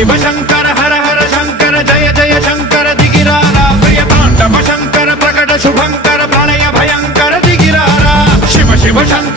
शिव शंकर हर हर शंकर जय जय शंकर दिगिरारा प्रिय तांडव शंकर प्रकट शुभंकर प्रणय भयंकर दिगिरारा शिव शिव शंकर